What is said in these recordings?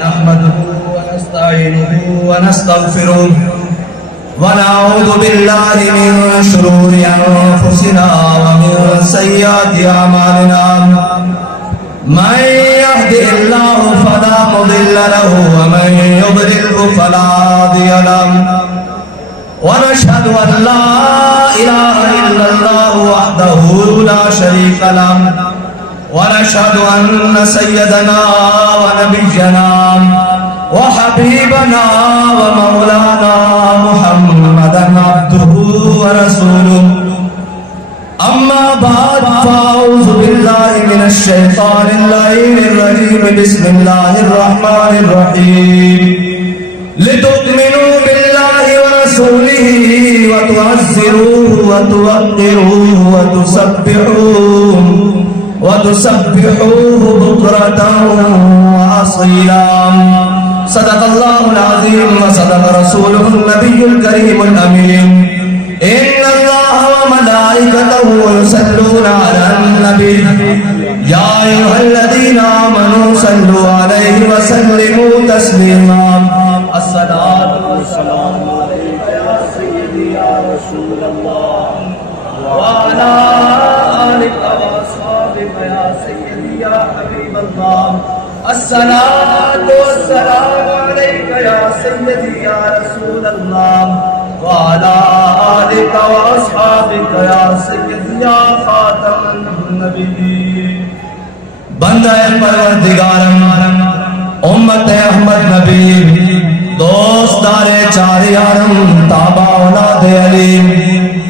نحمده ونستعينه ونستغفره ونعوذ بالله من شرور أنفسنا ومن سيئات أعمالنا من يهده الله فلا مضل له ومن يضلل فلا هادي له ونشهد أن لا إله إلا الله وحده لا شريك له ونشهد أن سيدنا ونبينا وحبيبنا ومولانا محمدا عبده ورسوله أما بعد فأعوذ بالله من الشيطان اللعين الرجيم بسم الله الرحمن الرحيم لتؤمنوا بالله ورسوله وتعزروه وتوقروه وتسبحوه بكرة وأصيلا صدق الله العظيم وصدق رسوله النبي الكريم الأمين إن الله وملائكته يصلون على النبي يا أيها الذين آمنوا صلوا عليه وسلموا تسليما الصلاة والسلام عليك يا سيدي يا رسول الله وعلى آلك وأصحابك يا سيدي يا حبيب الله الصلاة والسلام عليك يا سيدي يا رسول الله وعلى آلك وأصحابك يا سيدي يا خاتم النبيين بندہ پروردگارم امت احمد نبی دوستدار چار یارم تابع اولاد علی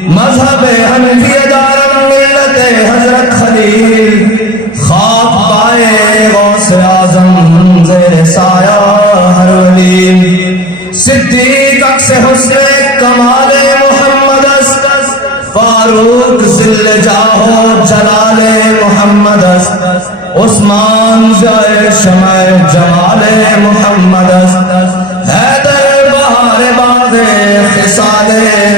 مذہب حنفی دارم ملت حضرت خلیل خاک پائے غوث اعظم زیر سایہ ہر ولی صدیق اکس حسن کمال محمد است فاروق ذل جاہ جلال محمد است عثمان جائے شمع جمال محمد است حیدر بہار باغ خصال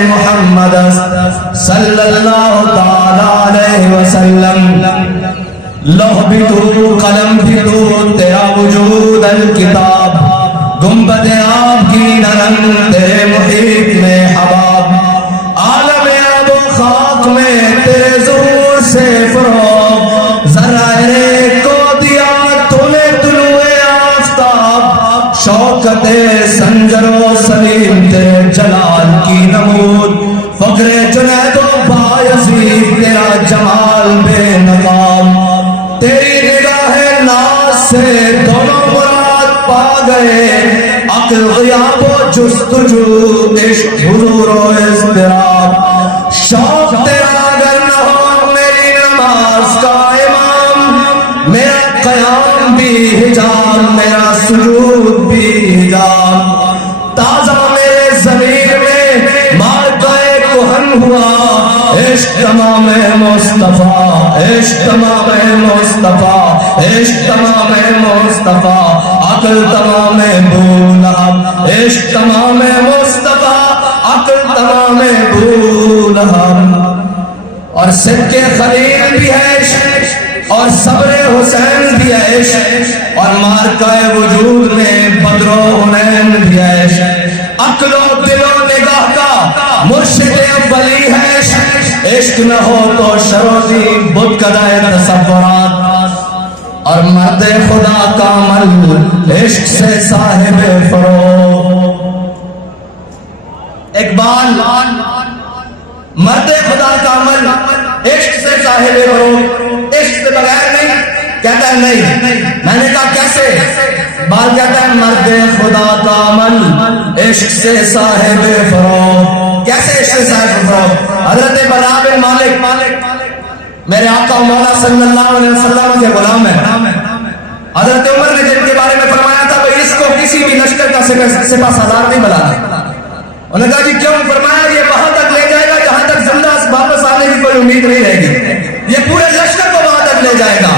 محمد است صلی اللہ تعالی علیہ وسلم لوح بھی تو قلم بھی تو تیرا وجود الکتاب گنبد آپ کی نرم تیرے محیط میں حباب عالم آب و خاک میں تیرے ظہور سے فروغ ذرائع کو دیا تو نے طلوع آفتاب شوکت سنجر و سلیم تیرے جلال کی نمود فقر جنید و بایزید تیرا جمال بے نقاب تیری نگاہ ناز سے دونوں مراد پا گئے عقل غیاب و جستجو عشق حضور و اضطراب شوق تیرا اگر نہ ہو میری نماز کا امام میرا قیام بھی حجاب میرا سجود بھی حجاب تازہ میرے ضمیر میں مارکہ کہن ہوا عشق تمام مصطفیٰ عشق تمام مصطفیٰ عشق تمام مصطفیٰ عقل تمام بولہب عشق تمام مصطفیٰ عقل تمام بولہب اور صدق خلیل بھی ہے عشق اور صبر حسین بھی ہے عشق اور مارکہ وجود میں بدر و حنین بھی ہے عشق عقل و دل و نگاہ کا مرشد اولی ہے عشق نہ ہو تو شروزی بت کدائے تصورات اور مرد خدا کا عمل عشق سے صاحب فروغ اقبال مرد خدا کا عمل عشق سے صاحب فروغ عشق سے بغیر نہیں کہتا ہے نہیں میں نے کہا کیسے بات کہتا ہے مرد خدا کا عمل عشق سے صاحب فروغ کیسے عشق سے صاحب فروغ حضرت بنا بن مالک میرے آقا مولا صلی اللہ علیہ وسلم کے غلام ہیں حضرت عمر نے جن کے بارے میں فرمایا تھا کہ اس کو کسی بھی لشکر کا سپہ سالار نہیں بنانا انہوں نے کہا کہ کیوں فرمایا یہ وہاں تک لے جائے گا جہاں تک زندہ واپس آنے کی کوئی امید نہیں رہے گی یہ پورے لشکر کو وہاں تک لے جائے گا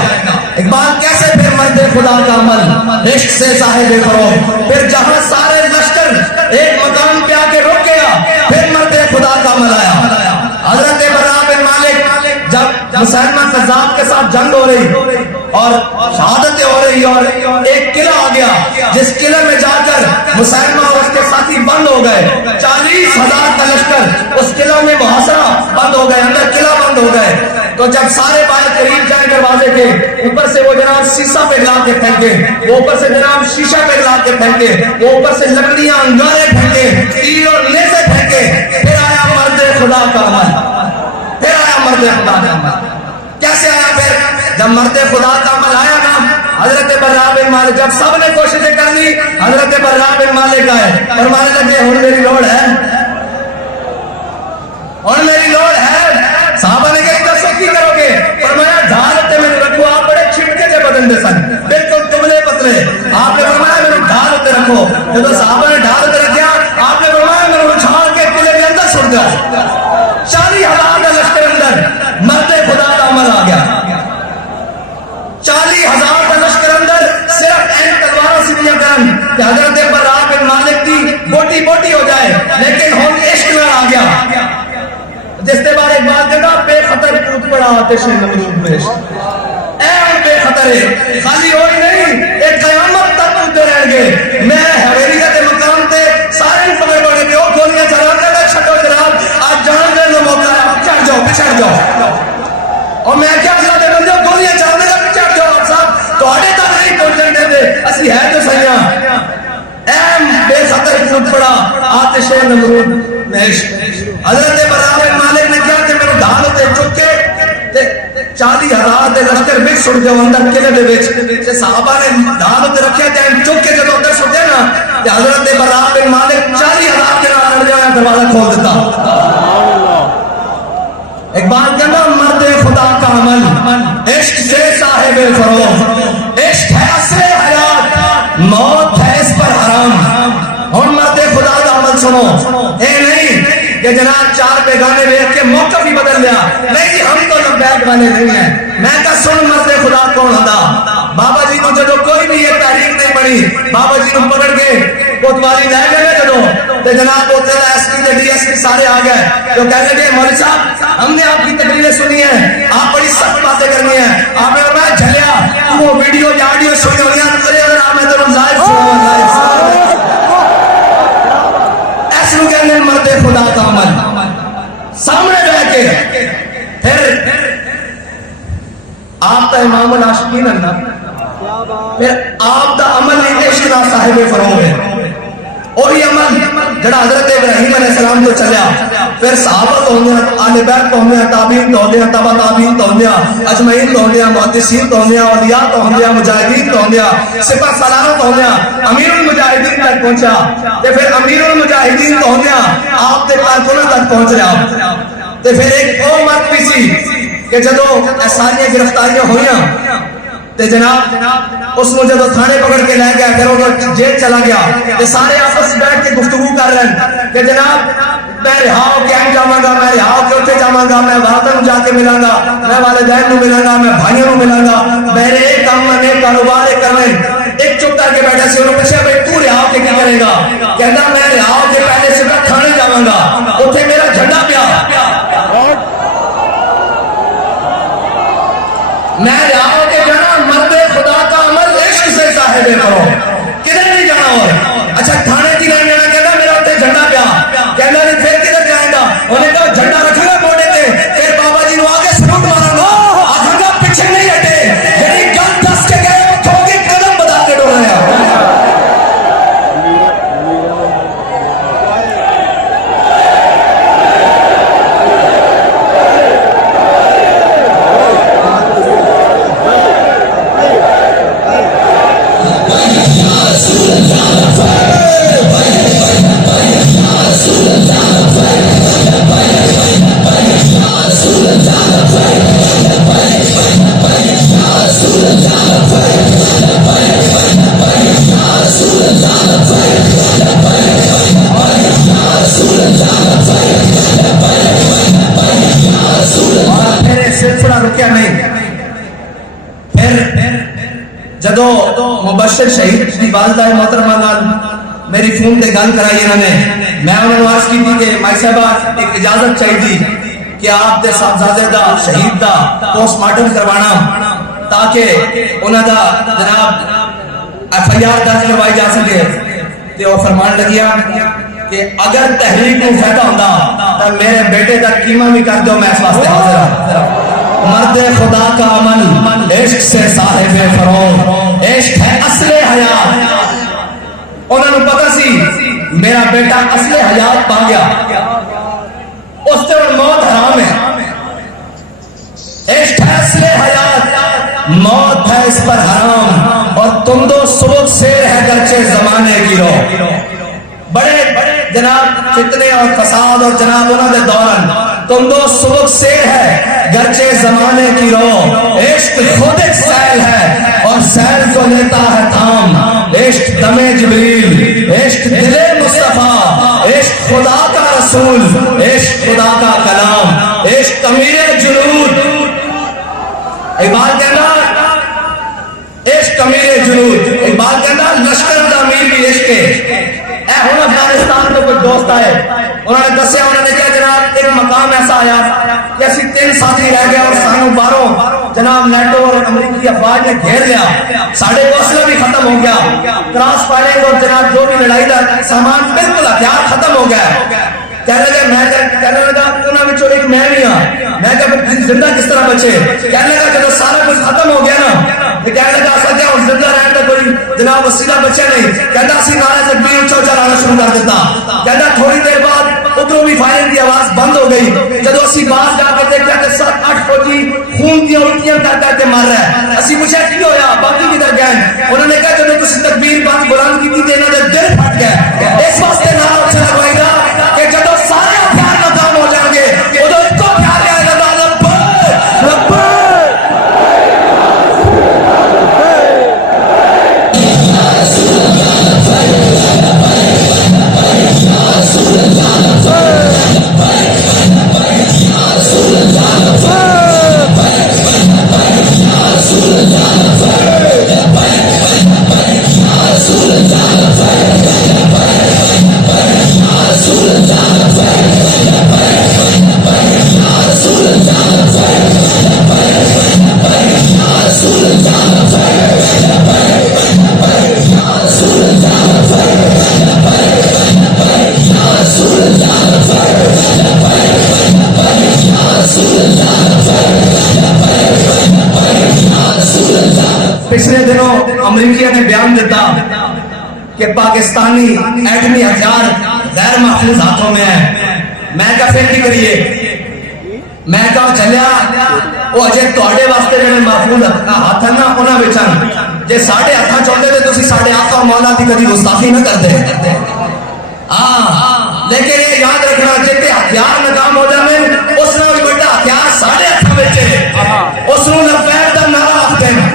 اقبال کیسے پھر مرد خدا کا عمل عشق سے صاحب فروغ پھر جہاں سارے لشکر ایک مقام پہ آ کے رک گیا پھر مرد خدا کا عمل آیا حضرت بنا بن مالک جب مسلمان قذاب کے ساتھ جنگ ہو رہی اور شہادتیں ہو رہی اور ایک قلعہ آ گیا جس قلعے میں جا کر مسلمہ اور اس کے ساتھی بند ہو گئے. 40,000 کا لشکر اس قلعہ میں محاصرہ بند ہو گئے, اندر قلعہ بند ہو گئے. تو جب سارے باہر قریب جائیں دروازے کے اوپر سے وہ جناب سیسا پگھلا کے پھینکے, وہ اوپر سے جناب شیشہ پگھلا کے پھینکے, وہ اوپر سے لکڑیاں انگارے پھینکے, تیر اور نیزے پھینکے. پھر آیا مرد خدا کا عمل, پھر آیا مرد خدا کا عمل. کیسے آیا پھر؟ جب مرد خدا کا عمل آیا نا, حضرت برا بن مالک, جب سب نے کوششیں کر لی, حضرت برا بن مالک آئے, فرمانے لگے ہن میری لوڑ ہے, ہن میری لوڑ ہے. صحابہ نے کہا دسو کی کرو گے؟ فرمایا ڈھال تے میں رکھو. آپ بڑے چھٹکے سے بدن دے سن, بالکل دبلے پتلے. آپ نے فرمایا میرے ڈھال تے رکھو. جب صحابہ نے ڈھال تے رکھا, آپ نے فرمایا میرے اچھال کے قلعے کے اندر چھوڑ دیا. 40,000 کا لشکر اندر, مرد خدا کا عمل آ گیا. 40,000 کا لشکر اندر, صرف این تلواروں سے دیا کرن کہ حضرت برا بن مالک کی بوٹی بوٹی ہو جائے, لیکن ہن عشق میں آ گیا. جس کے بعد ایک بات کہتا, بے خطر کود پڑا آتش نمرود میں. اے ان بے خطر ہے, خالی ہوئی نہیں, ایک قیامت تک کودتے رہیں گے. میں حویلیت مقام تے سارے پکڑ پڑے گے, وہ گولیاں چلا کر چھٹو جناب, آج جان دے لو موقع ہے, پچھڑ جاؤ پچھڑ جاؤ. اور میں کیا اللہ دے بندے گولیاں چلانے کا پچھڑ جاؤ. آپ صاحب تو آڑے تک نہیں پہنچنے دے دے, اسی ہے تو سیاں. اے بے خطر کود پڑا آتش نمرود میں. حضرت برا بن مالک نے کیا کہ میرے ڈھال تے چک کے 40,000 دے لشکر میں سڑ گئے اندر قلعے دے وچ. صحابہ نے ڈھال تے رکھے تے چک کے جب اندر سٹے نا, تے حضرت برا بن مالک 40,000 کے نال لڑ گیا, دروازہ کھول دیتا. ایک بات کہنا, مرد خدا کا عمل عشق سے صاحب فروغ, عشق ہے اصل حیات, موت ہے اس پر حرام. اور مرد خدا کا عمل سنو, اے نہیں کہ جناب 4 بیگانے دیکھ کے موقف ہی بدل لیا. نہیں جی, ہم تو لبیک والے نہیں ہیں. میں کہا سن مرد خدا کون ہوتا. بابا جی کو جدو کوئی بھی یہ تحریک نہیں بنی, بابا جی کو پکڑ کے کوتوالی لے گئے جدو, تو جناب وہ S P D S P سارے آ گئے. تو کہنے لگے مولوی صاحب ہم نے آپ کی تقریریں سنی ہیں, آپ بڑی سخت باتیں کرنی ہیں. آپ نے فرمایا جھلیا وہ ویڈیو یا آڈیو سنی ہوئی ہیں, ارے اگر آپ میں تو لائیو ایسے کہنے مرد خدا کا عمل سامنے رہ کے. پھر آپ دا امام العاشقین ہے, پھر آپ دا عمل نہیں عشق دا صاحب فروغ ہے. وہی عمل جڑا حضرت ابراہیم علیہ السلام تو چلیا, پھر صحابہ تو ہوندے ہیں, آل بیت تو ہوندے ہیں, تابعین تو ہوندے ہیں, تبع تابعین تو ہوندے ہیں, اجمعین تو ہوندے ہیں, محدثین تو ہوندے ہیں, اولیاء تو ہوندے ہیں, مجاہدین تو ہوندے ہیں, سپہ سالار تو ہوندے ہیں, امیر المجاہدین تک پہنچا. تے پھر امیر المجاہدین تو ہوندے ہیں, آپ دے کارکنوں تک پہنچ رہا. تے پھر ایک اور بات بھی سی کہ جدو ساری گرفتاریاں ہوئیاں, تے جناب اس کو جب تھانے پکڑ کے لے گیا, پھر وہ جیل چلا گیا. تے سارے آپس بیٹھ کے گفتگو کر رہے ہیں کہ جناب میں رہا ہو کے جاواں گا, میں رہا ہو کے اتنے جاواں گا, میں والدین جا کے ملاں گا, میں والدین نو ملاں گا, میں بھائیوں نو ملاں گا, میرے ایک کام میں کاروبار کرنے. ایک چپ کر کے بیٹھا سی, انہوں پوچھا بھائی تو رہا ہو کے کیا کرے گا؟ کہتا میں رہا ہو کے پہلے سے تھانے جاواں گا, اتنے میرا جھنڈا پیا, میں رہا ہو کے جانا. مرد خدا کا عمل عشق سے صاحب کرو, کدھر نہیں جانا. اور اچھا تھانے کی نہیں جانا, کہتا میرا اتنے جھنڈا پیا, کہنا نہیں پھر کدھر جائے گا. انہیں کہا جھنڈا رکھے گا موڑے پہ, پھر بابا جی نو آگے سلوٹ مارا گا, آگے گا پیچھے نہیں ہٹے. یعنی گل دس کے گئے وہ تھو کے قدم بتا کے ڈولایا. جدو مبشر شہید دی والدہ محترمہ نال میری فون تے گل کرائی انہوں نے, میں انہوں نے عرض کی تھی کہ مائی صاحبہ ایک اجازت چاہیے تھی کہ آپ دے صاحبزادے دا شہید دا پوسٹ مارٹم کروانا. تاکہ انہوں دا جناب FIR درج کروائی جا سکے. تے وہ فرمان لگیا کہ اگر تحریک کو فائدہ ہوتا تو میرے بیٹے کا قیمہ بھی کر دو, میں اس واسطے حاضر ہوں. مرد خدا کا عمل عشق سے صاحب فروغ, عشق ہے اصل حیات. انہوں نے پتا سی میرا بیٹا اصل حیات پا گیا, اس سے موت حرام ہے. عشق ہے اصل حیات, موت ہے اس پر حرام, اور تم دو سبک سیر ہے گرچہ زمانے کی رو. بڑے جناب فتنے اور فساد اور جناب انہوں نے دوران تم دو سبک سیر ہے گرچہ زمانے کی رو. عشق خود ایک سیل ہے اور سیل کو لیتا ہے تھام. عشق دم جبریل, عشق دل مصطفیٰ, عشق خدا کا رسول, عشق خدا کا کلام, عشق امیر جنود. اقبال کہنا عشق امیر جنود, اقبال کہنا لشکر کا امیر بھی عشق ہے. اے ہم افغانستان تو کوئی دوست آئے, انہوں نے دسیا, انہوں نے کہا جناب ایک مقام ایسا آیا کہ اسی 3 ساتھی رہ گئے اور سانو باروں جناب نیٹو اور امریکی افواج نے گھیر لیا, ساڑھے حوصلہ بھی ختم ہو گیا, کراس فائرنگ اور جناب جو بھی لڑائی کا سامان بالکل ہتھیار ختم ہو گیا. کہنے لگا انہوں نے ایک میں بھی ہاں, میں کہا زندہ کس طرح بچے. کہنے لگا جب سارا کچھ ختم ہو گیا نا, کہنے لگا ایسا کیا اور زندہ رہنے کا کوئی جناب وسیلہ بچے نہیں. کہتا اسی نعرہ تکبیر اونچا اونچا لانا شروع کر دیتا. کہتا تھوڑی دیر بعد ادھروں بھی فائرنگ کی آواز بند ہو گئی. جب اسی باہر جا کے دیکھا کہ 7-8 فوجی خون کی الٹیاں کر کے مر رہا ہے. اسی پوچھا کی ہویا, باقی کدھر گئے؟ انہوں نے کہا جب تسی تکبیر بند بلند کی تھی انہوں نے دل پھٹ گیا. اس واسطے نعرہ اچھا لگوائی گا کہ جب سارے ہتھیار ناکام ہو جائیں گے ادھر ایک کو پیار آئے گا, پچھلے دنوں امریکہ نے بیان دیتا کہ پاکستانی ایٹمی ہتھیار غیر محفوظ ہاتھوں میں ہے. میں کہا پھر کی کریے, میں کہا چلیا وہ اجے توڑے واسطے جنہیں محفوظ ہاتھ ہے نا انہاں بچن جے ساڑھے ہاتھاں چاہتے تھے تو اسی ساڑھے آقا مولا کی کبھی گستاخی نہ کر دے. لیکن یہ یاد رکھنا جتے ہتھیار ناکام ہو جانے اس نے بھی بڑا ہتھیار ساڑھے ہاتھاں بچے, اس نے لبیک دا نعرہ آختے ہیں.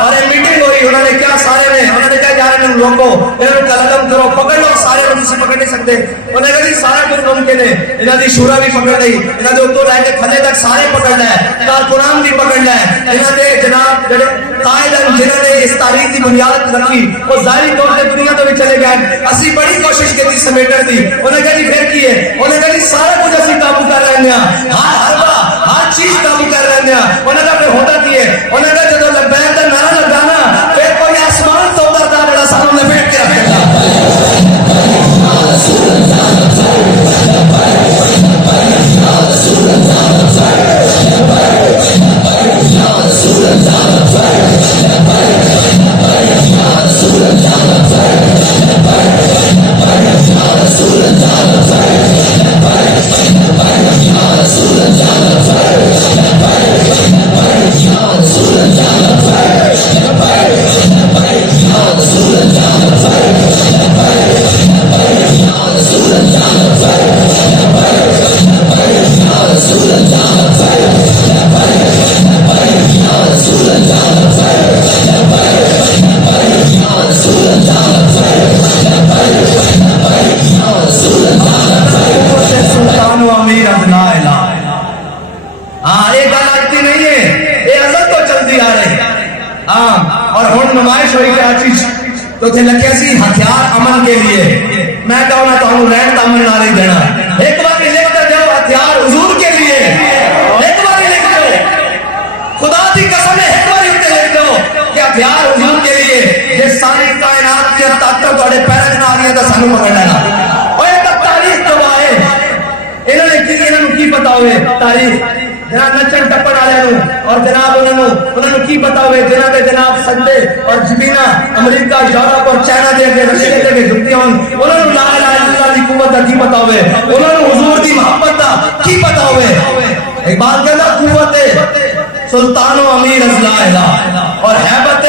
اور میٹنگ ہوئی, انہوں نے کیا سارے میں انہوں نے کہا جا رہے ہیں لوگوں انہوں کا قدم کرو, پکڑ لو سارے لوگ اسے پکڑ نہیں سکتے. انہوں نے کہا جی سارا کچھ ممکن ہے, انہوں نے شورا بھی پکڑ لی, انہوں نے اتو لائے کے تھلے تک سارے پکڑ لائے, کارکنان بھی پکڑ لائے. انہوں نے جناب قائد جنہوں نے اس تاریخ کی بنیاد رکھی وہ ظاہری طور سے دنیا تو بھی چلے گئے. اسی بڑی کوشش کی تھی سمیٹر دی, انہوں نے کہا جی پھر کی ہے, انہوں نے کہا جی سارا کچھ اسی قابو کر رہے ہیں, ہر چیز قابو کر رہے ہیں. انہوں نے کہا پھر ہوتا کی ہے, انہوں نے کہا جب لبیک کا نعرہ لگانا پھر کوئی آسمان تو اترتا بڑا سامنے لپیٹ کے رکھے گا. تو تھے لکھے سی ہتھیار امن کے لیے, میں کہوں میں تو رہن امن نہ نہیں دینا. ایک بار لکھ کر جاؤ ہتھیار حضور کے لیے, ایک بار لکھ دو ہتھیار حضور کے لیے یہ ساری کائنات کی طاقت تھوڑے پیروں نہ آ گئی تو سانو پکڑ لینا اور یہ تاریخ گواہ ہے انہوں نے کی پتا ہوئے تاریخ جناب نچن ٹپڑ والے اور جناب انہوں نے کی پتا ہوئے جناب سجدے اور جبینہ امریکہ یورپ اور چائنا دے کے رشتے دے کے جھکتی ہوں انہوں نے لا الہ الا اللہ کی قوت کا کی پتا ہوئے انہوں نے حضور دی محبت کا کی پتا ہوئے اقبال کہتا قوت سلطان و امیر از لا الہ اور حیبت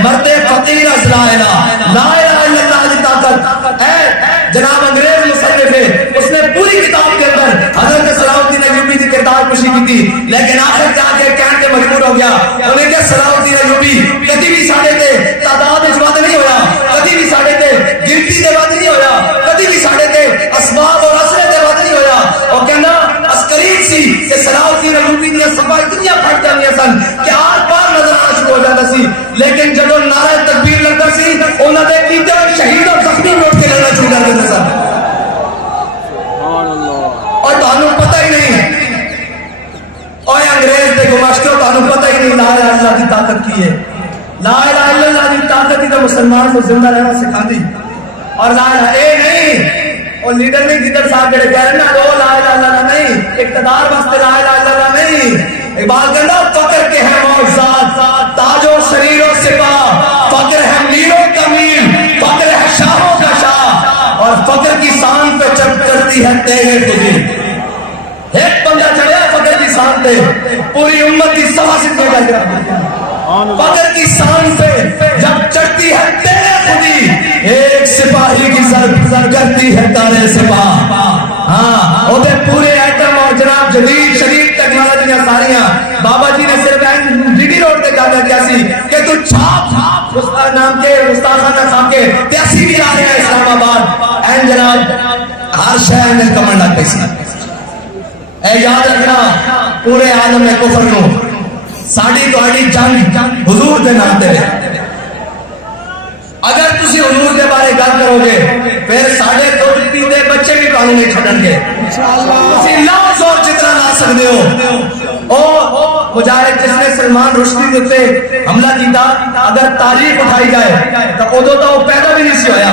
مرد فقیر از لا الہ لا الہ الا اللہ کی طاقت ہے جناب انگریز مصنف ہے اس نے پوری کتاب کے اندر حضرت صلاح الدین ایوبی کی کردار کشی کی تھی لیکن آخر جا کے کہنے کے مجبور ہو گیا انہیں کہ صلاح الدین ایوبی کدی بھی ساڑھے تے تعداد اس بات نہیں ہویا کدی بھی ساڑھے تے گنتی دے بات نہیں ہویا کدی بھی ساڑھے تے اسباب اور اثرے دے بات نہیں ہویا اور کہنا اسکرین سی کہ صلاح الدین ایوبی نے صفائی دنیا پھٹ جانی سن کہ آر پار نظر آنا شروع ہو جاتا سی لیکن جب نعرہ تکبیر لگتا سی انہوں نے کیتے شہید اور زخمی لوٹ کے لڑنا شروع کر دیتے سن اور تانوں پتہ ہی نہیں اور انگریز دے گماشتوں تانوں پتہ ہی نہیں لا الہ الا اللہ کی طاقت کی ہے لا الہ الا اللہ کی طاقت ہی تو مسلمان کو زندہ رہنا سکھا دی اور لا الہ اے نہیں اور لیڈر نہیں جدھر صاحب جڑے کہہ رہے نا وہ لا الہ الا اللہ نہیں اقتدار واسطے لا الہ الا اللہ نہیں اقبال کہنا فقر کے ہیں معجزات تاج و شریر و سپاہ فقر ہے میروں کا میر فقر ہے شاہوں کا شاہ اور فقر کی شان پہ چڑھتی ہے تیرے خودی ایک بندہ چڑھے فقر کی شان پہ پوری امت کی سوا سے کیا جائے فقر کی شان پہ جب چڑھتی ہے تیرے خودی ایک سپاہی کی سر کرتی ہے تارے سپاہ ہاں وہ پورے ایٹم اور جناب جدید شدید ٹیکنالوجیاں ساریاں بابا جی نے صرف ڈی ڈی روڈ پہ جانا کیا سی کہ تو چھاپ اس نام کے استاد خانہ صاحب کے تیاسی بھی آ رہے ہیں اسلام آباد این جناب ہر شہر میں کمنڈ آتے سی اے یاد رکھنا پورے عالم میں کفر نو ساڑی تو آڑی جنگ حضور دے نام دے اگر تسی حضور دے بارے گل کرو گے پھر ساڑے دو پیندے بچے بھی پانوں نہیں چھڑن گے تسی لاؤ زور جتنا نہ سکتے ہو او مجاہد جس نے سلمان رشدی دیتے حملہ کیتا اگر تاریخ اٹھائی جائے تو ادو تو پیدا بھی نہیں سی ہویا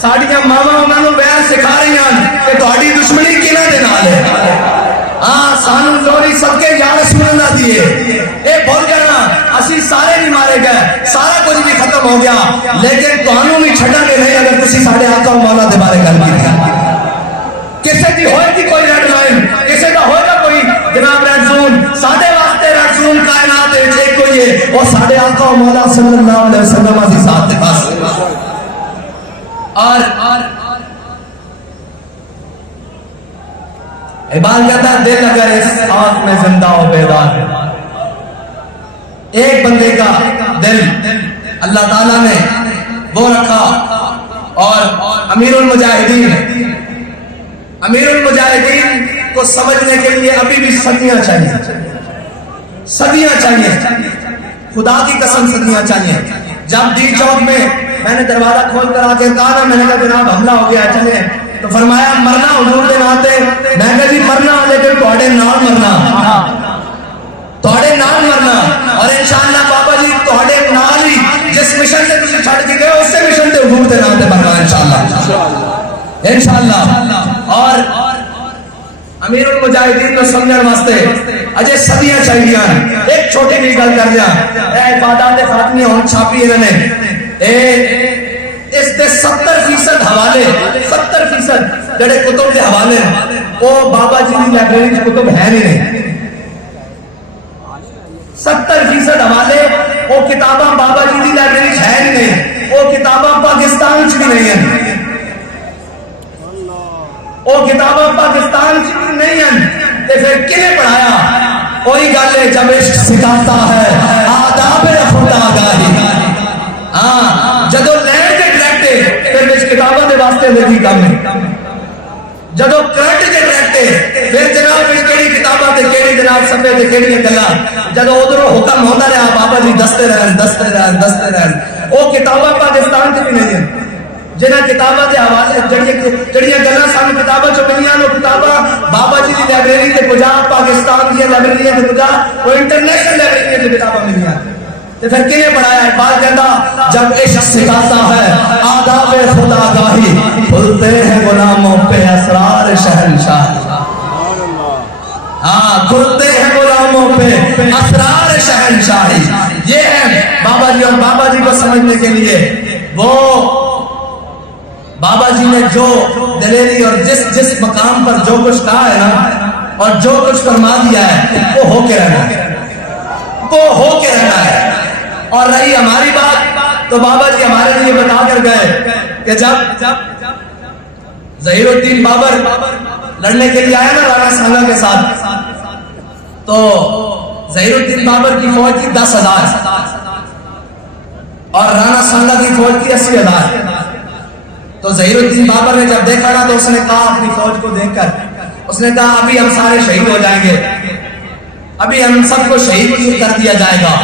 ساڑیاں ماما انہوں نے بیان سکھا رہی ہیں کہ تہاڈی دشمنی کینا دے نال ہے سانو لوری سب کے یا رسول اللہ دیے اے بول جانا اسی سارے نہیں مارے گئے سارا کچھ بھی ختم ہو گیا لیکن تہانوں بھی چھڑا گے نہیں اگر تسی ساڑے آقا و مولا دے بارے گل کی کسے کی ہوئے کی کوئی ریڈ لائن کسے کا ہوئے گا کوئی جناب ریڈ زون ساڑے واسطے ریڈ زون کائنات ایک کوئی ہے اور ساڑے آقا و مولا صلی اللہ علیہ وسلم آزی ساتھ دکھا اور اقبال کہتا ہے دل اگر اس آنکھ میں زندہ ہو بیدار ایک بندے کا دل اللہ تعالیٰ نے وہ رکھا اور امیر المجاہدین کو سمجھنے کے لیے ابھی بھی صدیاں چاہیے خدا کی قسم صدیاں چاہیے جب دی چوک میں نے دروازہ کھول کر آ کے کہا نا میں نے کہا جناب حملہ ہو گیا چلے تو فرمایا مرنا حضور دے ناتے میں کہا جی مرنا لیکن تواڈے نال مرنا اور انشاءاللہ بابا جی تواڈے نال ہی جس مشن سے تسی چھڑ کے گئے اسی مشن تے حضور دے ناتے مرنا انشاءاللہ اور امیر المجاہدین کو سمجھن واسطے اجے صدیاں چاہیے ایک چھوٹی بھی گل کر دیا اے عبادات خاتمی ہن چھاپی انہوں نے اس دے 70% حوالے 70% جڑے کتب دے حوالے وہ بابا جی دی لائبریری وچ کتب ہے نہیں 70% حوالے وہ کتاباں بابا جی دی لائبریری وچ ہے نہیں وہ کتاباں پاکستان وچ بھی نہیں ہیں وہ کتاباں پاکستان وچ بھی نہیں ہیں تے پھر کنے پڑھایا وہی گل ہے جب عشق سکھاتا ہے آداب خدا گاہی جدو لین کے ڈائریکٹے پھر اس کتابوں کے واسطے لگی کام ہے جدو کرنٹ کے ڈائریکٹے پھر جناب کیڑی کتاباں تے کیڑی جناب سبے تے کیڑی گلاں جدو ادھر حکم ہوندا رہا بابا جی دستے رہن وہ کتاباں پاکستان تے بھی نہیں ہیں جنہاں کتاباں دے حوالے جڑیاں گلاں سانوں کتاباں چوں ملیاں وہ کتاباں بابا جی دی لائبریری تے کجا پاکستان دی لائبریری تے کجا وہ انٹرنیشنل لائبریری تے کتاباں ملیاں تو پھر کنے پڑھایا؟ اقبال کہتا جب عشق سکھاتا ہے آداب خدا گاہی کھلتے ہیں غلاموں پہ اسرار شہنشاہی. ہاں کھلتے ہیں غلاموں پہ اسرار شہنشاہی. یہ ہے بابا جی. اور بابا جی کو سمجھنے کے لیے وہ بابا جی نے جو دلیری اور جس مقام پر جو کچھ کہا ہے نا اور جو کچھ فرما دیا ہے وہ ہو کے رہنا ہے، وہ ہو کے رہنا ہے. اور رہی ہماری بات تو بابا جی ہمارے لیے بتا کر گئے کہ جب ظہیر الدین بابر لڑنے کے لیے آیا نا رانا سانگا کے ساتھ، تو ظہیر الدین بابر کی فوج تھی 10,000 اور رانا سانگا کی فوج تھی 80,000. تو ظہیر الدین بابر نے جب دیکھا نا تو اس نے کہا اپنی فوج کو دیکھ کر اس نے کہا ابھی ہم سارے شہید ہو جائیں گے، ابھی ہم سب کو شہید کر دیا جائے گا.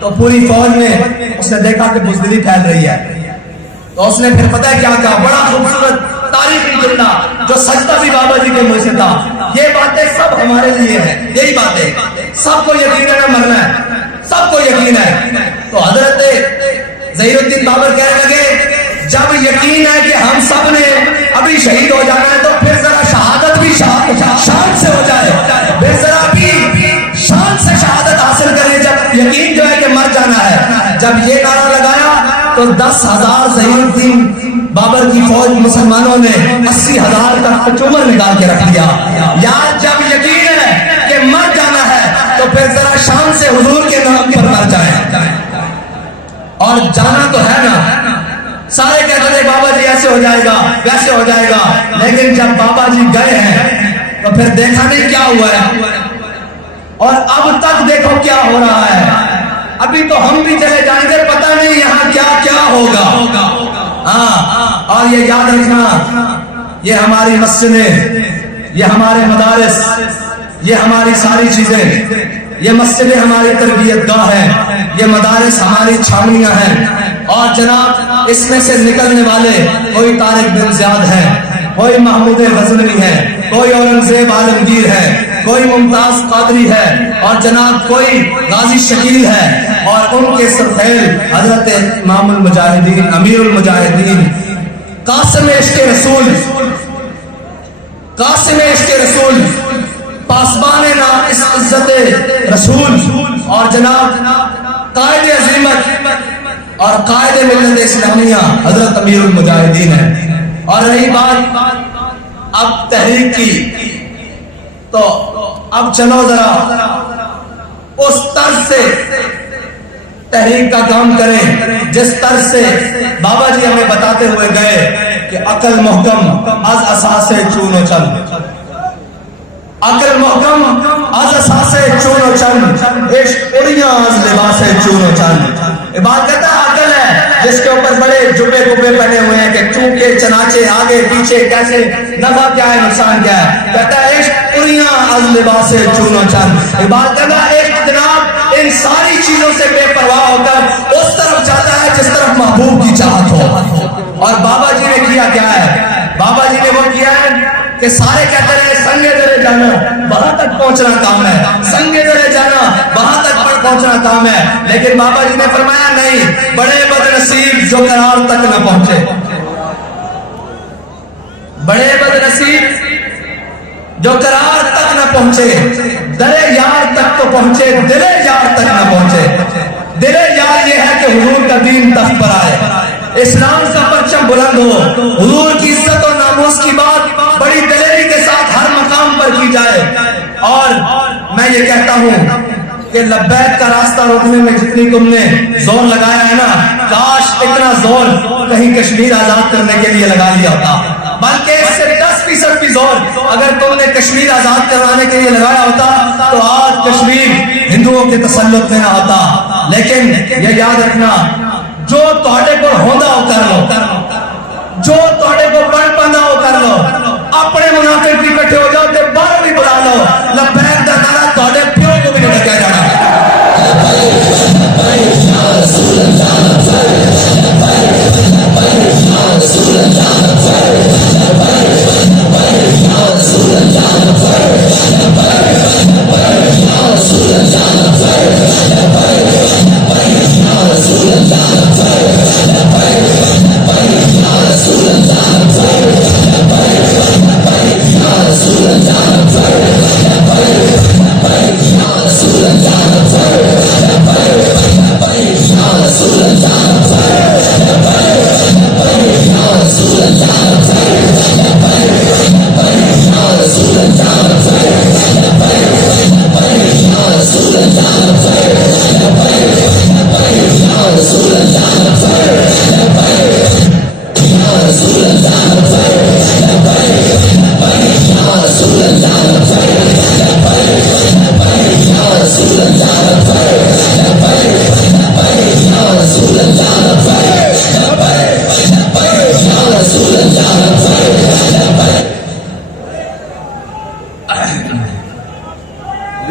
تو پوری فوج نے اس نے دیکھا کہ بزدلی پھیل رہی ہے تو اس نے پھر پتہ ہے کیا کہا؟ بڑا خوبصورت تاریخی جملہ جو سچتا بھی بابا جی کے منہ سے تھا. یہ باتیں سب ہمارے لیے ہیں، یہی باتیں سب کو یقین ہے نہ مرنا ہے، سب کو یقین ہے. تو حضرت ظہیر الدین بابر کہنے لگے جب یقین ہے کہ ہم سب نے ابھی شہید ہو جانا ہے تو پھر ذرا شہادت بھی شان سے ہو جائے، پھر ذرا بھی شان سے شہادت حاصل کریں جب یقین جو ہے کہ مر جانا ہے. جب یہ نعرہ لگایا تو 10,000 ظہیر الدین بابر کی فوج مسلمانوں نے 80,000 کا کچومر نکال کے رکھ دیا. یار جب یقین ہے کہ مر جانا ہے تو پھر ذرا شان سے حضور کے نام پر مر جائیں. اور جانا تو ہے نا، سارے کہتے تھے بابا جی ایسے ہو جائے گا ویسے ہو جائے گا، لیکن جب بابا جی گئے ہیں تو پھر دیکھا نہیں کیا ہوا ہے اور اب تک دیکھو کیا ہو رہا ہے. ابھی تو ہم بھی چلے جائیں گے، پتہ نہیں یہاں کیا کیا ہوگا. ہاں اور یہ یاد رکھنا یہ ہماری مسجدیں، یہ ہمارے مدارس، یہ ہماری ساری چیزیں، یہ مسجدیں ہماری تربیت گاہ ہیں، یہ مدارس ہماری چھاؤنیاں ہیں. اور جناب اس میں سے نکلنے والے کوئی طارق بن زیاد ہے، کوئی محمود غزنوی ہے، کوئی اورنگزیب عالمگیر ہے، کوئی ممتاز قادری ہے اور جناب کوئی غازی شکیل ہے. اور ان کے سرخیل حضرت امام المجاہدین امیر المجاہدین قاسم عشق رسول، قاسم عشق رسول، پاسبان اس عزت رسول اور جناب قائد عظیمت اور قائد ملت اسلامیہ حضرت امیر المجاہدین ہے. اور رہی بات اب تحریک کی تو اب چلو ذرا اس طرز سے تحریک کا کام کریں جس طرز سے بابا جی ہمیں بتاتے ہوئے گئے کہ عقل محکم از اساس چون و چل، عقل محکم از اساس چون و چل، عشق اڑیاں از لباس چون و چل. بات کہتا ہے عقل ہے جس کے اوپر بڑے جبے گبے پہنے ہوئے ہیں کہ چونکے چناچے آگے پیچھے کیسے، نفع کیا ہے نقصان کیا ہے. کہتا ہے عشق اڑیاں از لباس چون و چل. بات کہتا ہے عشق جناب ان ساری چیزوں سے بے پرواہ ہو کر اس طرف جاتا ہے جس طرف محبوب کی چاہت ہو. اور بابا جی نے کیا کیا ہے؟ بابا جی نے وہ کیا ہے کہ سارے کہتے رہے سنگے درے جانا وہاں تک پہنچنا کام ہے، سنگے درے جانا وہاں تک پہنچنا کام ہے. لیکن بابا جی نے فرمایا نہیں، بڑے بد نصیب جو قرار تک نہ پہنچے، بڑے بد نصیب جو قرار تک نہ پہنچے، درے یار تک تو پہنچے دلے یار تک نہ پہنچے. دلے یار یہ ہے کہ حضور کا دین تخت پر آئے، اسلام کا پرچم بلند ہو، حضور کی عزت اور ناموس کی بات بڑی دلیری کے ساتھ ہر مقام پر کی جائے. اور میں یہ کہتا ہوں کہ لبیک کا راستہ روکنے میں جتنی تم نے زور لگایا ہے نا، کاش اتنا زور کہیں کشمیر آزاد کرنے کے لیے لگا لیا ہوتا، بلکہ اس سے 10% بھی زور اگر تم نے کشمیر آزاد کروانے کے لیے لگایا ہوتا تو آج کشمیر ہندوؤں کے تسلط میں نہ ہوتا. لیکن یہ یاد رکھنا جو تہاڈے کو ہوندا ہو کر لو، جو تہاڈے کو بن پندا ہو کر لو، اپنے منافق بھی کٹھے ہو جاؤ تے باہر بھی بلا لو، لبیک دا نعرہ تہاڈے پیو کو بھی نہیں ڈکیا جانا.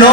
9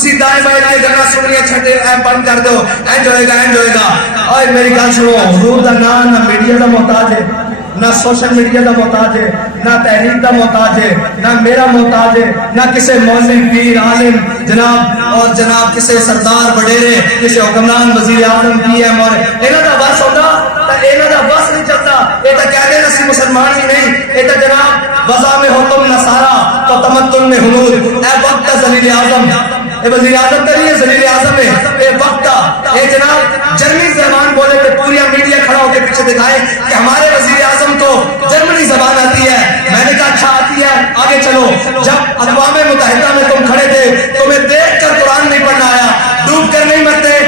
تسی دائیں بائیں یہ گنا سننی چھٹے بند کر دو اینج ہوئے گا اور میری گل سنو حضور دا نام نہ میڈیا دا محتاج ہے نہ سوشل میڈیا دا محتاج ہے نہ تحریک دا محتاج ہے نہ میرا محتاج ہے نہ کسی مولوی پیر عالم جناب کسی سردار وڈیرے کسی حکمران وزیر اعظم پی ایم اور انہاں دا بس ہوتا تے انہاں دا بس نہیں چلتا یہ تو کہہ دے اسی مسلمان ہی نہیں یہ تو جناب وضع میں ہو تم نصارا تو تمدن میں ہنود اے وقت ذلیل اعظم اے وزیر اعظم تو نہیں ہے ذلیل اعظم ہے اے وقت اے جناب جرمنی زبان بولے تو پوری میڈیا کھڑا ہو کے پیچھے دکھائے کہ ہمارے وزیر اعظم کو جرمنی زبان آتی ہے میں نے کہا اچھا آتی ہے آگے چلو جب اقوام متحدہ میں تم کھڑے تھے تمہیں دیکھ کر قرآن نہیں پڑھنا آیا ڈوب کر نہیں مرتے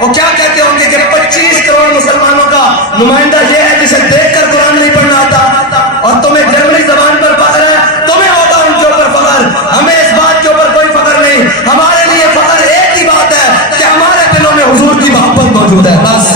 وہ کیا کہتے ہوں گے کہ 25 کروڑ مسلمانوں کا نمائندہ یہ ہے جسے دیکھ کر قرآن نہیں پڑھنا آتا اور تمہیں جرمنی زبان پر فخر ہے تمہیں ہوگا ان کے اوپر فخر ہمیں اس بات کے اوپر کوئی فخر نہیں ہمارے لیے فخر ایک ہی بات ہے کہ ہمارے دلوں میں حضور کی محبت موجود ہے بس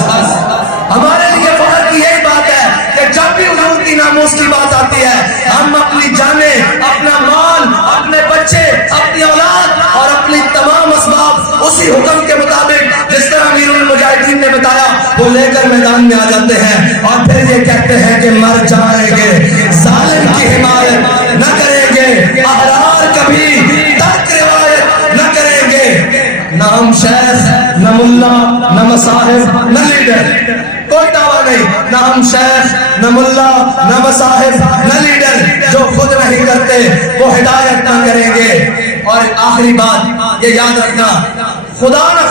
ہمارے لیے فخر کی یہی بات ہے کہ جب بھی حضور کی ناموس کی بات آتی ہے ہم اپنی جانیں اپنا مال اپنے بچے اپنی اولاد اور اپنی تمام اسباب اسی حکم کے مطابق جس طرح امیر المجاہدین نے بتایا وہ لے کر میدان میں آ جاتے ہیں اور پھر یہ کہتے ہیں کہ مر جائیں گے ظالم کی حمایت نہ کریں گے احرار کبھی ترک روایت نہ کریں گے نہ ہم شیخ نہ ملا نہ مصاحب نہ لیڈر کوئی دعویٰ نہیں نہ ہم شیخ نہ ملا نہ مصاحب نہ لیڈر جو خود نہیں کرتے وہ ہدایت نہ کریں گے اور آخری بات یہ یاد رکھنا خدا نہ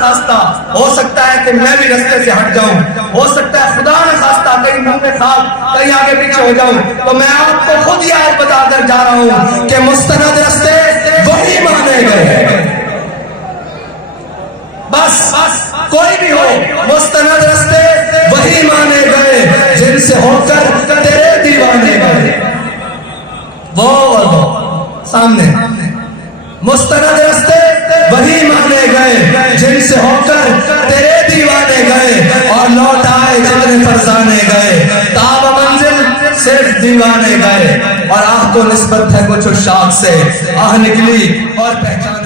خواستہ ہو سکتا ہے کہ میں بھی رستے سے ہٹ جاؤں ہو سکتا ہے خدا نہ خواستہ کہیں منہ میں خاک کہیں آگے پیچھے ہو جاؤں تو میں آپ کو خود یہ آیت بتا کر جا رہا ہوں کہ مستند رستے وہی مانے گئے بس کوئی بھی ہو مستند رستے وہی مانے گئے جن سے ہو کر تیرے دیوانے گئے وہ سامنے مستند رستے وہی مانے گئے جن سے ہو کر تیرے دیوانے گئے اور لوٹ آئے جتنے فرزانے گئے تاب منزل صرف دیوانے گئے اور آہ کو نسبت ہے کچھ شاخ سے آہ نکلی اور پہچان